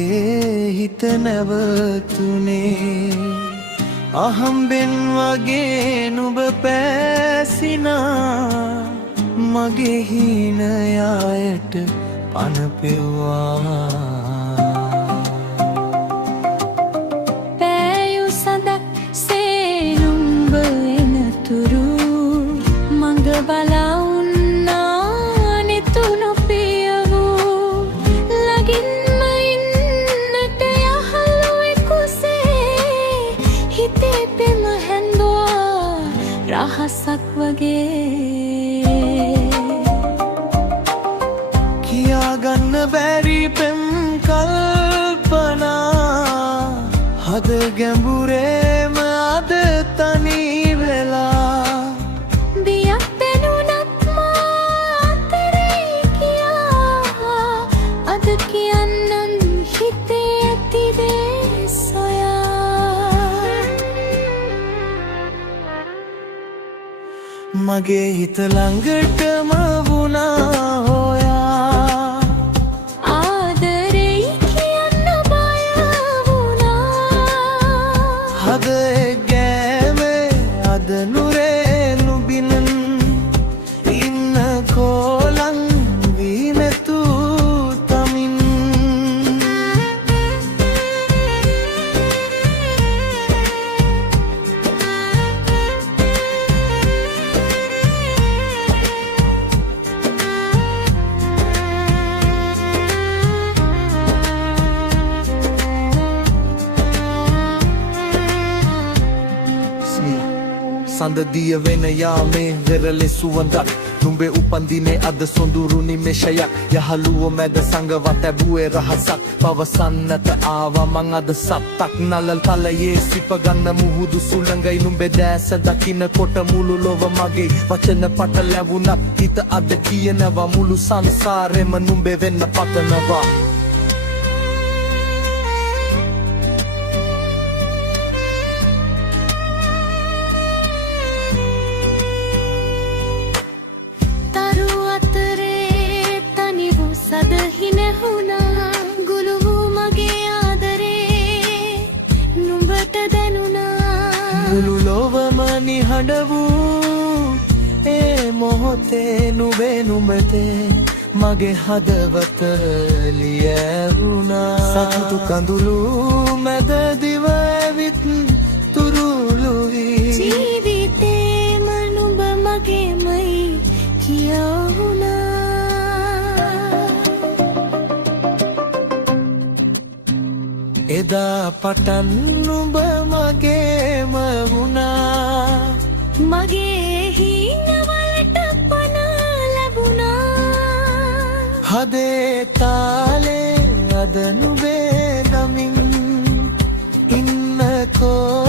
මගේ හිත නැවතුනේ අහම්බෙන් වගේ නුඹ පැසිනා මගේ හීනයායට පන පෙව්වා පෑයු සඳක් සේනුම්බ එනතුරු මඟ බලා උන්නා නිතු නොපියවූ ලගින්ම ඉන්නට යහළුවෙකුසේ හිතේ පෙම හැන්දුවා රහසක් වගේ කියාගන්න බැරි පෙම් කල්පනා හද ගැඹුරේම අද තනි වෙලා බියක් දැනුණත් මා අතරේ කියා අද කියන්නම් හිතේ ඇති දේ සොයා මගේ හිත ළඟටම වුණා හොයා ආදරෙයි කියන්න බය වුණා හද ගෑමේ අද නුරේ නුබිනන් ඉන්න කෝලං වීමෙතු තමින් සඳදිය වෙන යාමේ වෙරළේ සුවඳක් නුඹේ උපන්දිනේ අද සොඳුරු නිමේෂයක් යහළුවෝ මැද සංගවත් ඇබුවේ රහසක් පවසන්නට ආවා මං අද සත්තක් නලල් තලයේ සිප ගන්න මුහුදු සුළඟයි නුඹේ දැස දකින්නකොට මුළු ලොව මගේ වචන පට ලැබුණත් හිත අද කියනවා මුළු සංසාරෙම නුඹේ වෙන්න පතනවා සදහිනැහුණා ගුළු වූ මගේ ආදරේ නුඹට දැනුණා මුළු ලොවම නිහඬ වූ ඒ මොහොතේ නුඹේ නුඹතේ මගේ හදවත ලියවුණා සතුටු කඳුළු මැද දිව ඇවිත් තුරුළු වී ජීවිතේම නුඹ මගේමයි කියවුණා එදා පටන් නුඹ මගේම වුණා මගේ හීනවලට පන ලැබුණා හදේ තාලේ අද නුඹේ නමින් ඉන්නකෝ